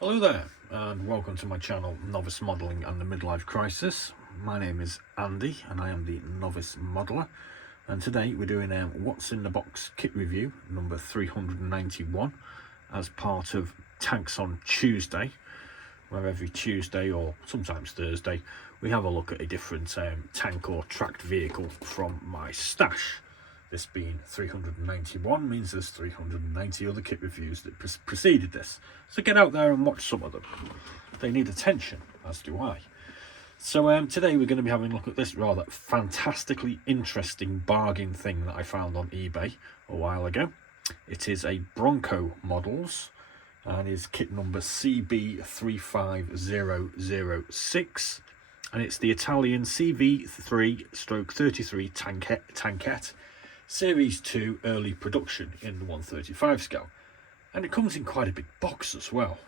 Hello there, and welcome to my channel, Novice Modelling and the Midlife Crisis. My name is Andy, and I am the Novice Modeller. And today we're doing a What's in the Box kit review, number 391, as part of Tanks on Tuesday, where every Tuesday, or sometimes Thursday, we have a look at a different tank or tracked vehicle from my stash. This being 391 means there's 390 other kit reviews that preceded this. So get out there and watch some of them. They need attention, as do I. So today we're going to be having a look at this rather fantastically interesting bargain thing that I found on eBay a while ago. It is a Bronco models and is kit number CB-35006. And it's the Italian CV3/33 Tankette. Series 2 early production in the 135 scale, and it comes in quite a big box as well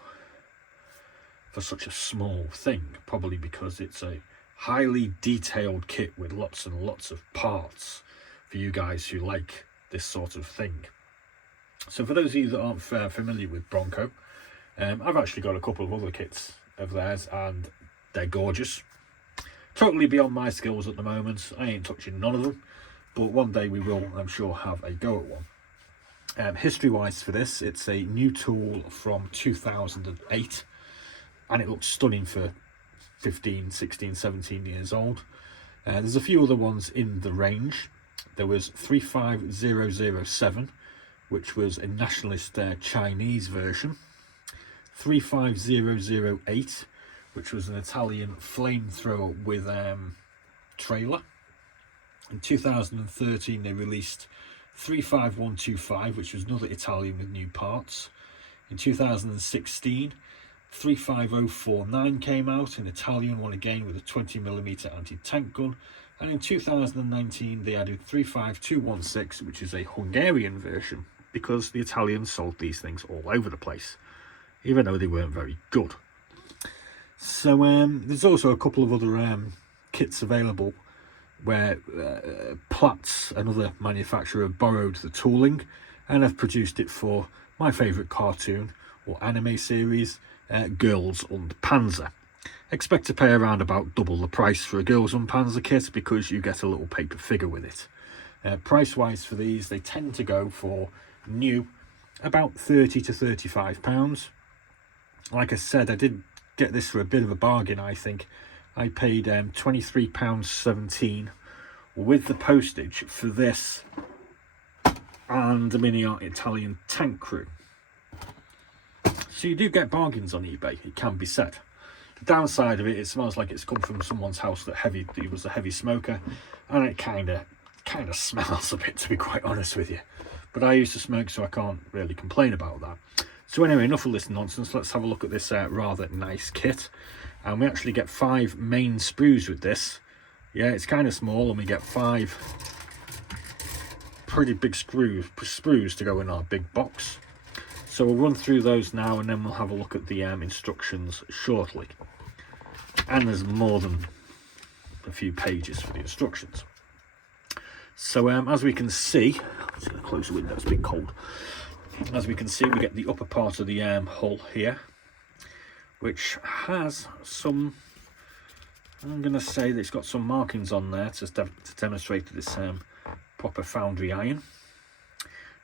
for such a small thing, probably because it's a highly detailed kit with lots and lots of parts for you guys who like this sort of thing. So for those of you that aren't familiar with Bronco, I've actually got a couple of other kits of theirs and they're gorgeous. Totally beyond my skills at the moment. I ain't touching none of them. But one day we will, I'm sure, have a go at one. History-wise for this, it's a new tool from 2008. And it looks stunning for 15, 16, 17 years old. There's a few other ones in the range. There was 35007, which was a nationalist Chinese version. 35008, which was an Italian flamethrower with trailer. In 2013 they released 35125, which was another Italian with new parts. In 2016 35049 came out, an Italian one again with a 20mm anti-tank gun. And in 2019 they added 35216, which is a Hungarian version, because the Italians sold these things all over the place, even though they weren't very good. So there's also a couple of other kits available where Platts, another manufacturer, borrowed the tooling and have produced it for my favourite cartoon or anime series, Girls und Panzer. Expect to pay around about double the price for a Girls und Panzer kit because you get a little paper figure with it. Price wise for these, they tend to go for new about £30 to £35. Like I said, I did get this for a bit of a bargain. I think I paid £23.17 with the postage for this and the mini art Italian tank crew. So you do get bargains on eBay, it can be said. The downside of it, it smells like it's come from someone's house that was a heavy smoker, and it kind of smells a bit, to be quite honest with you. But I used to smoke, so I can't really complain about that. So anyway, enough of this nonsense. Let's have a look at this rather nice kit. And we actually get 5 main sprues with this. Yeah, it's kind of small, and we get 5 pretty big sprues to go in our big box. So we'll run through those now, and then we'll have a look at the instructions shortly. And there's more than a few pages for the instructions. So as we can see, let's close the window, it's a bit cold. As we can see, we get the upper part of the hull here, which has some, I'm going to say that it's got some markings on there to demonstrate that it's proper foundry iron.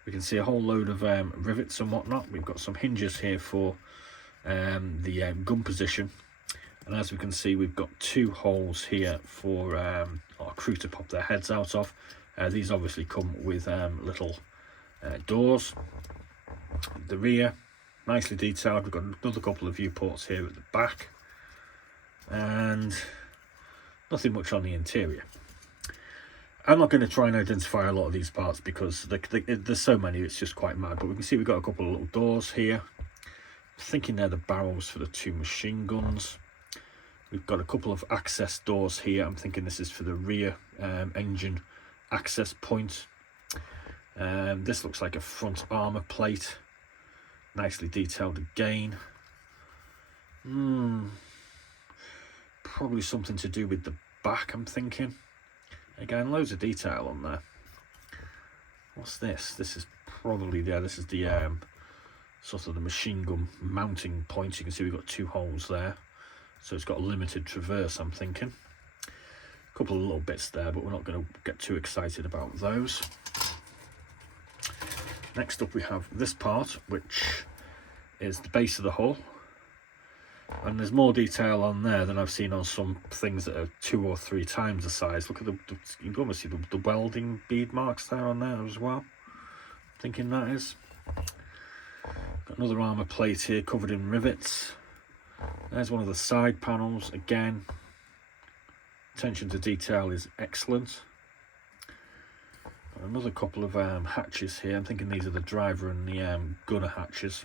We can see a whole load of rivets and whatnot. We've got some hinges here for the gun position. And as we can see, we've got 2 holes here for our crew to pop their heads out of. These obviously come with little doors. The rear, nicely detailed. We've got another couple of viewports here at the back, and nothing much on the interior. I'm not going to try and identify a lot of these parts because there's so many, it's just quite mad. But we can see we've got a couple of little doors here. I'm thinking they're the barrels for the 2 machine guns. We've got a couple of access doors here. I'm thinking this is for the rear engine access point. This looks like a front armour plate, nicely detailed again. Probably something to do with the back, I'm thinking. Again, loads of detail on there. What's this? This is probably, yeah, this is the sort of the machine gun mounting point. You can see we've got 2 holes there, so it's got a limited traverse, I'm thinking. A couple of little bits there, but we're not going to get too excited about those. Next up we have this part, which is the base of the hull, and there's more detail on there than I've seen on some things that are 2 or 3 times the size. Look at you can almost see the welding bead marks there on there as well. Thinking that is. Got another armour plate here covered in rivets. There's one of the side panels again. Attention to detail is excellent. Got another couple of hatches here. I'm thinking these are the driver and the gunner hatches.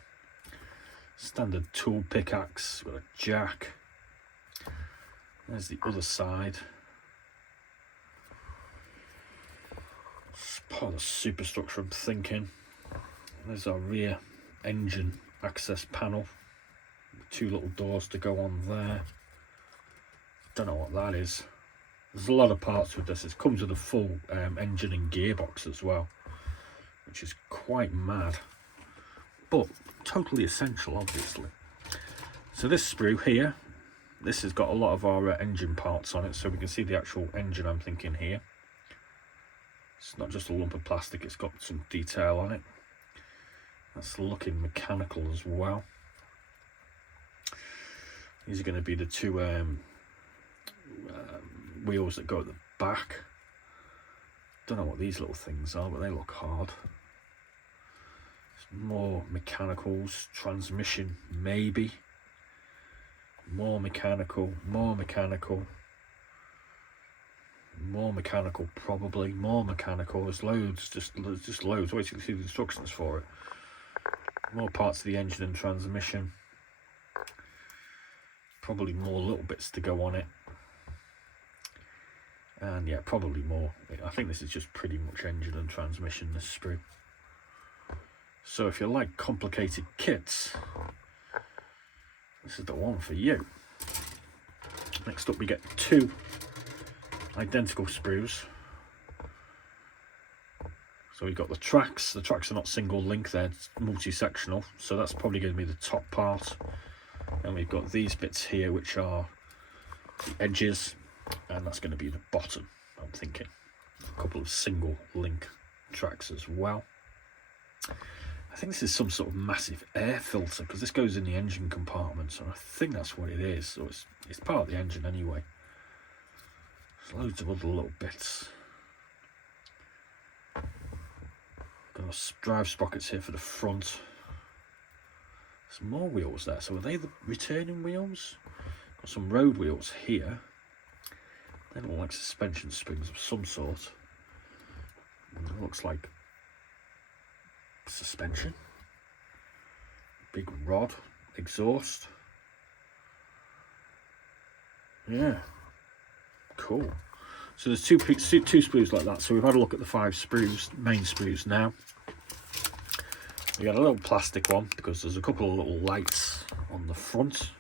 Standard tool pickaxe with a jack. There's the other side. It's part of the superstructure, I'm thinking. There's our rear engine access panel. 2 little doors to go on there. Don't know what that is. There's a lot of parts with this. It comes with a full engine and gearbox as well, which is quite mad, but totally essential, obviously. So this sprue here, this has got a lot of our engine parts on it, so we can see the actual engine, I'm thinking, here. It's not just a lump of plastic, it's got some detail on it. That's looking mechanical as well. These are going to be the 2 wheels that go at the back. Don't know what these little things are, but they look hard. More mechanicals, transmission maybe. More mechanical, more mechanical. More mechanical probably, more mechanical. There's loads, just loads. Wait till you see the instructions for it. More parts of the engine and transmission. Probably more little bits to go on it. And yeah, probably more. I think this is just pretty much engine and transmission, this sprue. So if you like complicated kits, this is the one for you. Next up we get 2 identical sprues. So we've got the tracks. The tracks are not single link, they're multi-sectional, so that's probably going to be the top part. And we've got these bits here which are the edges, and that's going to be the bottom, I'm thinking. A couple of single link tracks as well. I think this is some sort of massive air filter, because this goes in the engine compartment, so I think that's what it is. So it's part of the engine anyway. There's loads of other little bits. Got drive sprockets here for the front. Some more wheels there. So are they the returning wheels? Got some road wheels here. They look like suspension springs of some sort. It looks like suspension. Big rod, exhaust. Yeah, cool. So there's two sprues like that. So we've had a look at the 5 sprues, main sprues now. We got a little plastic one because there's a couple of little lights on the front,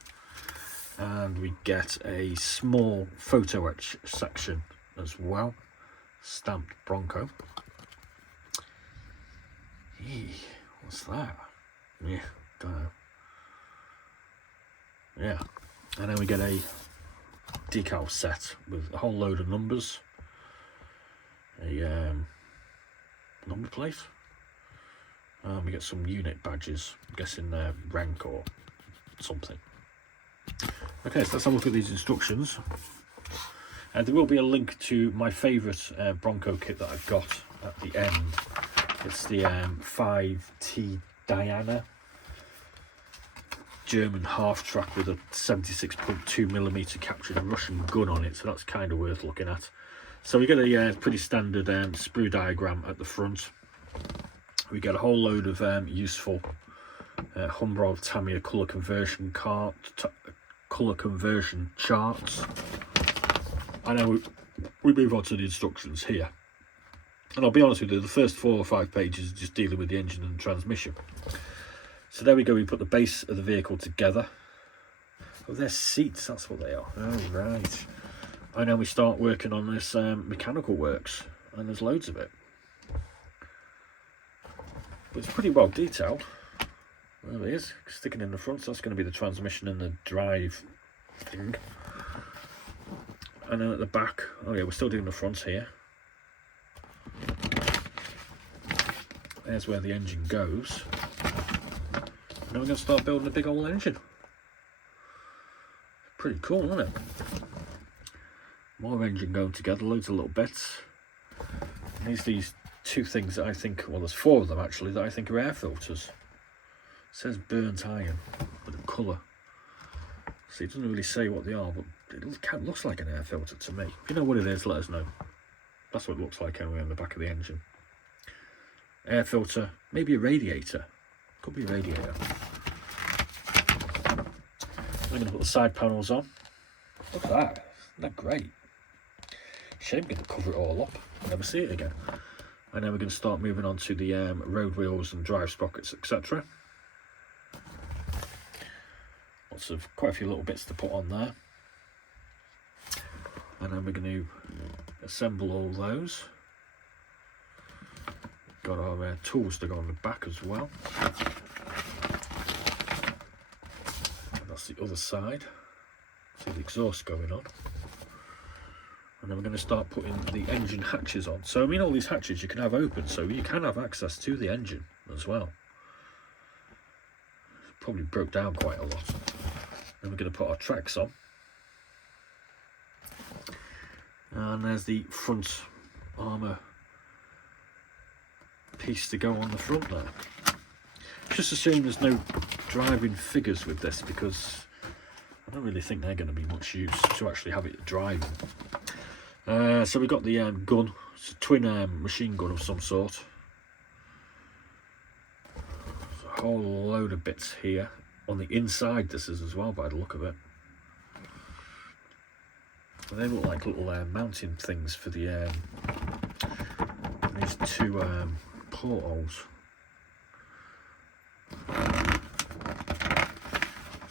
and we get a small photo etch section as well, stamped Bronco. Eee, what's that? Yeah, don't know. Yeah, and then we get a decal set with a whole load of numbers, a number plate. We get some unit badges, I'm guessing they're rank or something. Okay, so let's have a look at these instructions. And there will be a link to my favourite Bronco kit that I've got at the end. It's the 5T Diana German half track with a 76.2mm captured Russian gun on it, so that's kind of worth looking at. So we get a pretty standard sprue diagram at the front. We get a whole load of useful Humbrol Tamiya colour conversion charts. And then we move on to the instructions here. And I'll be honest with you, the first 4 or 5 pages are just dealing with the engine and transmission. So there we go, we put the base of the vehicle together. Oh, they're seats, that's what they are. Oh, right. And then we start working on this mechanical works, and there's loads of it. But it's pretty well detailed. There it is, sticking in the front. So that's going to be the transmission and the drive thing. And then at the back, oh yeah, we're still doing the front here. There's where the engine goes. Now we're going to start building a big old engine. Pretty cool, isn't it? More engine going together, loads of little bits. And there's these two things that I think, well, there's four of them actually, that I think are air filters. It says burnt iron with a colour. So it doesn't really say what they are, but it looks like an air filter to me. If you know what it is, let us know. That's what it looks like anyway on the back of the engine. Air filter, maybe a radiator. Could be a radiator. I'm going to put the side panels on. Look at that. Isn't that great? Shame we're going to cover it all up. I'll never see it again. And then we're going to start moving on to the road wheels and drive sprockets, etc. Quite a few little bits to put on there. And then we're going to assemble all those. Got our tools to go on the back as well. And that's the other side. See the exhaust going on. And then we're going to start putting the engine hatches on. So I mean, all these hatches you can have open, so you can have access to the engine as well. Probably broke down quite a lot. Then we're going to put our tracks on. And there's the front armour piece to go on the front there. Just a shame there's no driving figures with this, because I don't really think they're going to be much use to actually have it driving. So we've got the gun. It's a twin machine gun of some sort. There's a whole load of bits here. On the inside this is as well, by the look of it. And they look like little mounting things for the these two portholes.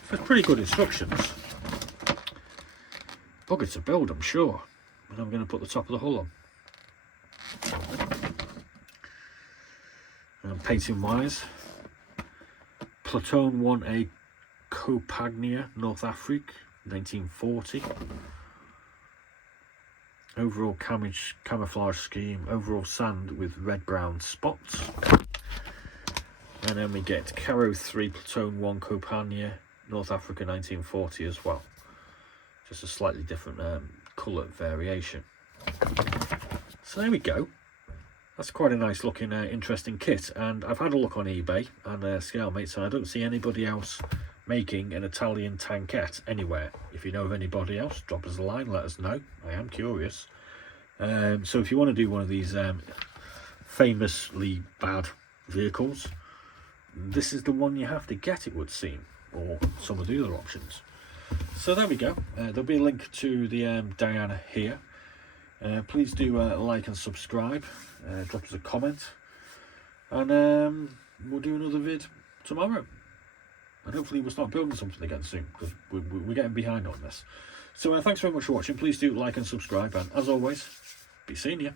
So it's pretty good instructions. Bugger to build, I'm sure. And I'm going to put the top of the hull on. And painting wise. Platoon 1A Copagnia, North Africa, 1940. Overall camouflage scheme, overall sand with red ground spots. And then we get Caro 3 Platoon 1 Copagnia, North Africa, 1940 as well. Just a slightly different colour variation. So there we go. That's quite a nice looking interesting kit, and I've had a look on eBay and Scalemates, and I don't see anybody else making an Italian Tankette anywhere. If you know of anybody else, drop us a line, let us know. I am curious. So if you want to do one of these famously bad vehicles, this is the one you have to get, it would seem, or some of the other options. So there we go. There'll be a link to the Diana here. Please do like and subscribe, drop us a comment, and we'll do another vid tomorrow. And hopefully we'll start building something again soon, because we're getting behind on this. So thanks very much for watching. Please do like and subscribe, and as always, be seeing you.